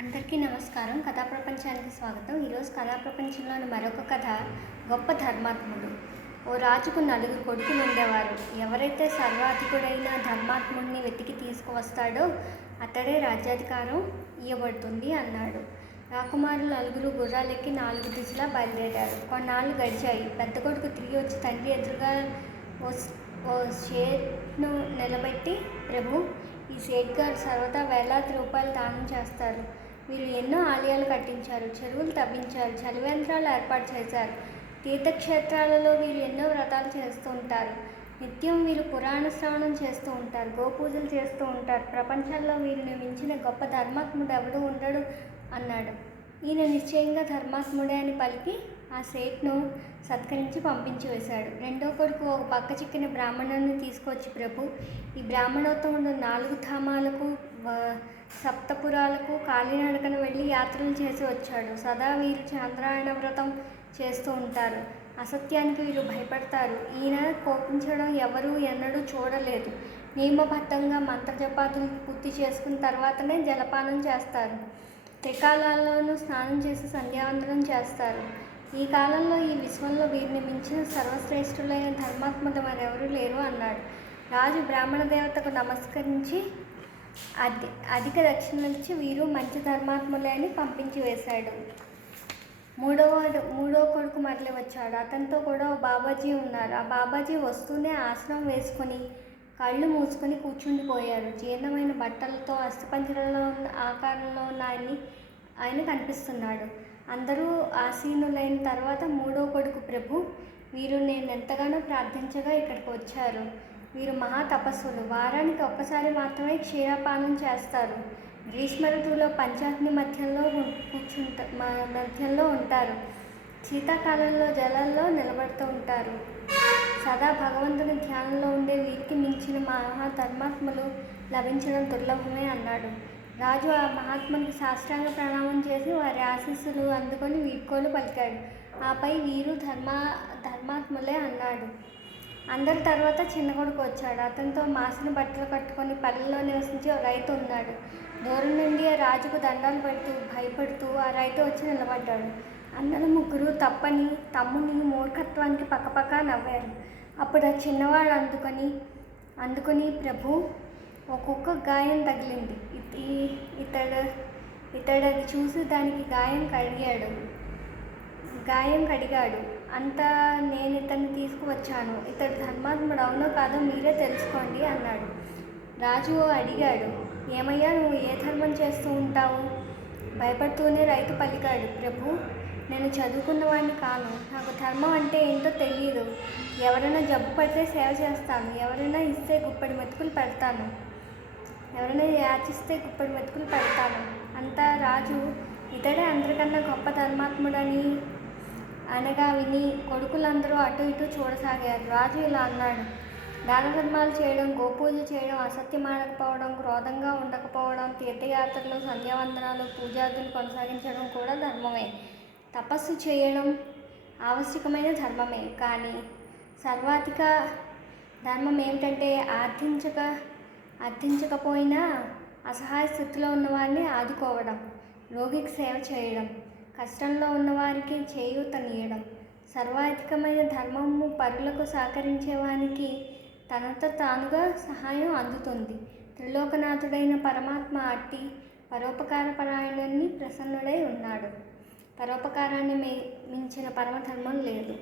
అందరికీ నమస్కారం. కథా ప్రపంచానికి స్వాగతం. ఈరోజు కథా ప్రపంచంలోని మరొక కథ గొప్ప ధర్మాత్ముడు. ఓ రాజుకు నలుగురు కొడుకులు ఉండేవారు. ఎవరైతే సర్వాధికుడైన ధర్మాత్ముడిని వెతికి తీసుకువస్తాడో అతడే రాజ్యాధికారం ఇవ్వబడుతుంది అన్నాడు. రాకుమారులు నలుగురు గుర్రాలెక్కి 4 దిశలా బయలుదేరారు. కొన్నాళ్ళు గడిచాయి. పెద్ద కొడుకు తిరిగి వచ్చి తండ్రి ఎదురుగా ఓ షేట్ను నిలబెట్టి, ప్రభు, ఈ షేట్ గారు సర్వదా వేలాది రూపాయలు దానం చేస్తారు. వీరు ఎన్నో ఆలయాలు కట్టించారు, చెరువులు తవ్వించారు, చలివేంద్రాలు ఏర్పాటు చేశారు. తీర్థక్షేత్రాలలో వీరు ఎన్నో వ్రతాలు చేస్తూ ఉంటారు. నిత్యం వీరు పురాణ శ్రవణం చేస్తూ ఉంటారు, గోపూజలు చేస్తూ ఉంటారు. ప్రపంచంలో వీరిని మించిన గొప్ప ధర్మాత్ముడు ఎవడు ఉండడు అన్నాడు. ఈయన నిశ్చయంగా ధర్మాత్ముడే అని పలికి ఆ సేట్ను సత్కరించి పంపించి వేశాడు. రెండో కొడుకు ఒక పక్క చిక్కిన బ్రాహ్మణుని తీసుకొచ్చి, ప్రభు, ఈ బ్రాహ్మణోత్తముడు 4 ధామాలకు సప్తపురాలకు కాలినడకన వెళ్ళి యాత్రలు చేసి వచ్చాడు. సదా వీరు చాంద్రాయణ వ్రతం చేస్తూ ఉంటారు. అసత్యానికి వీరు భయపడతారు. ఈయన కోపించడం ఎవరూ ఎన్నడూ చూడలేదు. నియమబద్ధంగా మంత్రజపాతులు పూర్తి చేసుకున్న తర్వాతనే జలపానం చేస్తారు. త్రికాలాల్లోనూ స్నానం చేసి సంధ్యావందనం చేస్తారు. ఈ కాలంలో ఈ విశ్వంలో వీరిని మించిన సర్వశ్రేష్ఠులైన ధర్మాత్ముడు మరెవరూ లేరు అన్నాడు. రాజు బ్రాహ్మణ దేవతకు నమస్కరించి అధిక దక్షిణలిచ్చి వీరు మంచి ధర్మాత్ములే అని పంపించి వేశాడు. మూడో కొడుకు మరలి వచ్చాడు. అతనితో కూడా ఓ బాబాజీ ఉన్నారు. ఆ బాబాజీ వస్తూనే ఆసనం వేసుకొని కళ్ళు మూసుకొని కూర్చుండిపోయారు. జీర్ణమైన బట్టలతో అస్థిపంజరంలో ఉన్న ఆకారంలో ఉన్న ఆయన కనిపిస్తున్నాడు. అందరూ ఆసీనులైన తర్వాత మూడో కొడుకు, ప్రభు, వీరు నేను ఎంతగానో ప్రార్థించగా ఇక్కడికి వచ్చారు. వీరు మహా తపస్సులు. వారానికి ఒక్కసారి మాత్రమే క్షీరపానం చేస్తారు. గ్రీష్మ ఋతువులో పంచాగ్ని మధ్యంలో ఉంటారు. శీతాకాలంలో జలాల్లో నిలబడుతూ ఉంటారు. సదా భగవంతుని ధ్యానంలో ఉండే వీరికి మించిన మహాధర్మాత్ములు లభించడం దుర్లభమే అన్నాడు. రాజు ఆ మహాత్మునికి సాష్టాంగ ప్రణామం చేసి వారి ఆశీస్సులు అందుకొని వీడ్కోలు పలికాడు. ఆపై వీరు ధర్మాత్ములే అన్నాడు. అందరి తర్వాత చిన్న కొడుకు వచ్చాడు. అతనితో మాసిన బట్టలు కట్టుకొని పల్లెల్లో నివసించి ఓ రైతు ఉన్నాడు. దూరం నుండి ఆ రాజుకు దండాలు పెడుతూ భయపడుతూ ఆ రైతు వచ్చి నిలబడ్డాడు. అందరూ ముగ్గురు తమ్ముని మూర్ఖత్వానికి పక్కపక్క నవ్వారు. అప్పుడు ఆ చిన్నవాడు అందుకొని ప్రభు, ఓ కుక్క గాయం తగిలింది. ఇతడది చూసి దానికి గాయం కడిగాడు. అంతా నేను ఇతన్ని తీసుకువచ్చాను. ఇతడు ధర్మాత్ముడు అవునో కాదో మీరే తెలుసుకోండి అన్నాడు. రాజు అడిగాడు, ఏమయ్యా, నువ్వు ఏ ధర్మం చేస్తూ ఉంటావు? భయపడుతూనే రైతు పలికాడు, ప్రభు, నేను చదువుకున్నవాడిని కాను. నాకు ధర్మం అంటే ఏంటో తెలియదు. ఎవరైనా జబ్బు పడితే సేవ చేస్తాను. ఎవరైనా ఇస్తే గుప్పడి మెతుకులు పెడతాను. ఎవరైనా యాచిస్తే గుప్పడి మెతుకులు పెడతాను. అంతా రాజు ఇతడే అందరికన్నా గొప్ప ధర్మాత్ముడని అనగా విని కొడుకులందరూ అటు ఇటు చూడసాగారు. రాజు ఇలా అన్నాడు, దాన ధర్మాలు చేయడం, గోపూజ చేయడం, అసత్యం ఆడకపోవడం, క్రోధంగా ఉండకపోవడం, తీర్థయాత్రలు, సంధ్యావందనాలు, పూజాదులు కొనసాగించడం కూడా ధర్మమే. తపస్సు చేయడం ఆవశ్యకమైన ధర్మమే. కానీ సర్వాధిక ధర్మం ఏమిటంటే అర్థించకపోయినా అసహాయ స్థితిలో ఉన్నవారిని ఆదుకోవడం, రోగికి సేవ చేయడం, కష్టంలో ఉన్నవారికి చేయూతనీయడం. సర్వాధికమైన ధర్మము పరులకు సహకరించేవానికి తనతో తానుగా సహాయం అందుతుంది. త్రిలోకనాథుడైన పరమాత్మ అట్టి పరోపకారపరాయణుని ప్రసన్నుడై ఉన్నాడు. పరోపకారాన్ని మించిన పరమధర్మం లేదు.